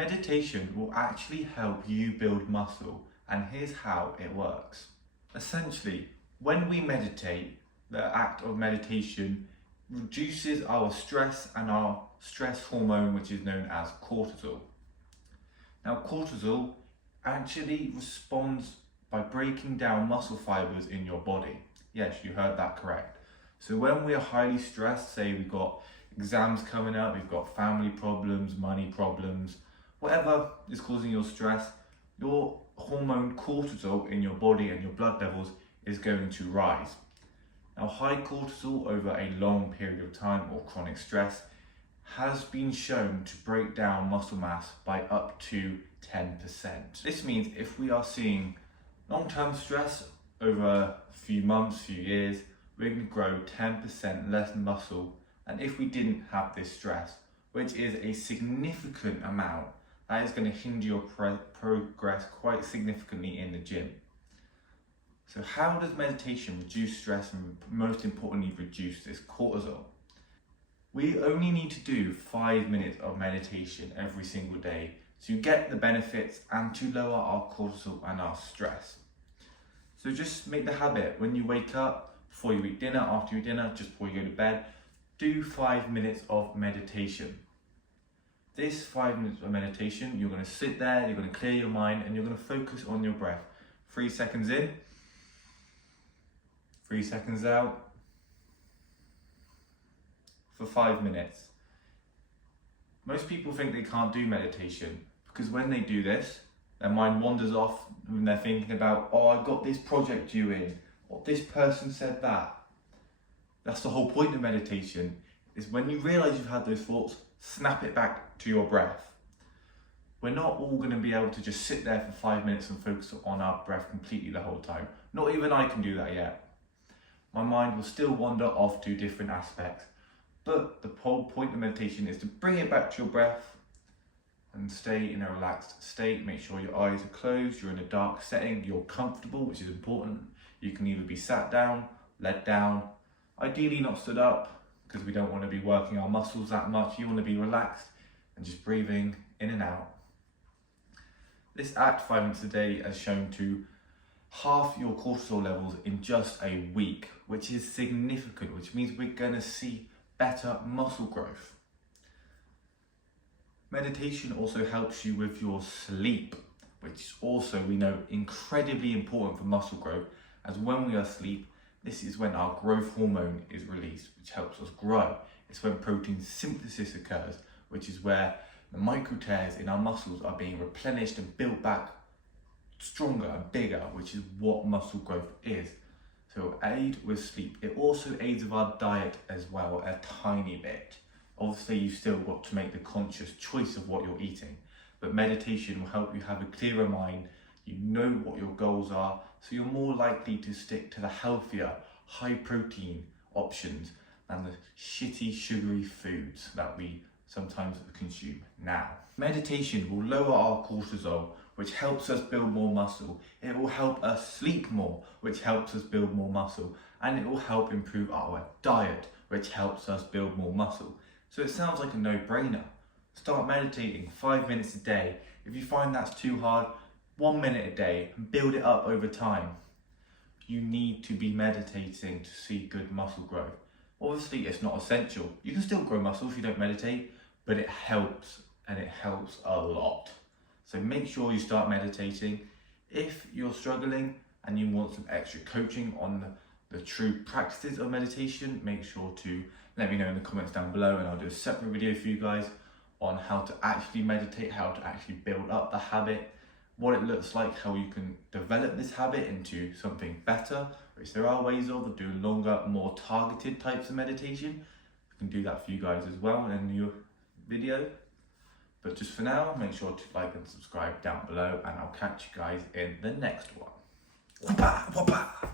Meditation will actually help you build muscle, and here's how it works. Essentially, when we meditate, the act of meditation reduces our stress and our stress hormone, which is known as cortisol. Now, cortisol actually responds by breaking down muscle fibres in your body. Yes, you heard that correct. So when we are highly stressed, say we've got exams coming up, we've got family problems, money problems, whatever is causing your stress, your hormone cortisol in your body and your blood levels is going to rise. Now, high cortisol over a long period of time or chronic stress has been shown to break down muscle mass by up to 10%. This means if we are seeing long-term stress over a few months, few years, we're going to grow 10% less muscle than if we didn't have this stress, which is a significant amount. That is going to hinder your progress quite significantly in the gym. So how does meditation reduce stress and most importantly reduce this cortisol? We only need to do 5 minutes of meditation every single day to get the benefits and to lower our cortisol and our stress. So just make the habit when you wake up, before you eat dinner, after you eat dinner, just before you go to bed, do 5 minutes of meditation. This 5 minutes of meditation, you're going to sit there, you're going to clear your mind and you're going to focus on your breath. 3 seconds in, 3 seconds out, for 5 minutes. Most people think they can't do meditation because when they do this, their mind wanders off and they're thinking about, oh, I've got this project due in, or this person said that. That's the whole point of meditation, is when you realise you've had those thoughts, snap it back to your breath. We're not all going to be able to just sit there for 5 minutes and focus on our breath completely the whole time. Not even I can do that yet. My mind will still wander off to different aspects. But the whole point of meditation is to bring it back to your breath and stay in a relaxed state. Make sure your eyes are closed, you're in a dark setting, you're comfortable, which is important. You can either be sat down, led down, ideally not stood up because we don't want to be working our muscles that much. You want to be relaxed and just breathing in and out. This act 5 minutes a day has shown to halve your cortisol levels in just a week, which is significant, which means we're going to see better muscle growth. Meditation also helps you with your sleep, which is also, we know, incredibly important for muscle growth, as when we are asleep, this is when our growth hormone is released, which helps us grow. It's when protein synthesis occurs, which is where the micro tears in our muscles are being replenished and built back stronger and bigger, which is what muscle growth is. So it'll aid with sleep. It also aids with our diet as well, a tiny bit. Obviously, you've still got to make the conscious choice of what you're eating, but meditation will help you have a clearer mind. You know what your goals are, so you're more likely to stick to the healthier, high protein options than the shitty, sugary foods that we sometimes consume now. Meditation will lower our cortisol, which helps us build more muscle. It will help us sleep more, which helps us build more muscle. And it will help improve our diet, which helps us build more muscle. So it sounds like a no-brainer. Start meditating 5 minutes a day. If you find that's too hard, 1 minute a day and build it up over time. You need to be meditating to see good muscle growth. Obviously, it's not essential. You can still grow muscle if you don't meditate, but it helps, and it helps a lot. So make sure you start meditating. If you're struggling and you want some extra coaching on the true practices of meditation, make sure to let me know in the comments down below, and I'll do a separate video for you guys on how to actually meditate, how to actually build up the habit, what it looks like, how you can develop this habit into something better, which there are ways of doing longer, more targeted types of meditation. I can do that for you guys as well in a new video. But just for now, make sure to like and subscribe down below, and I'll catch you guys in the next one. Whoopah, whoopah.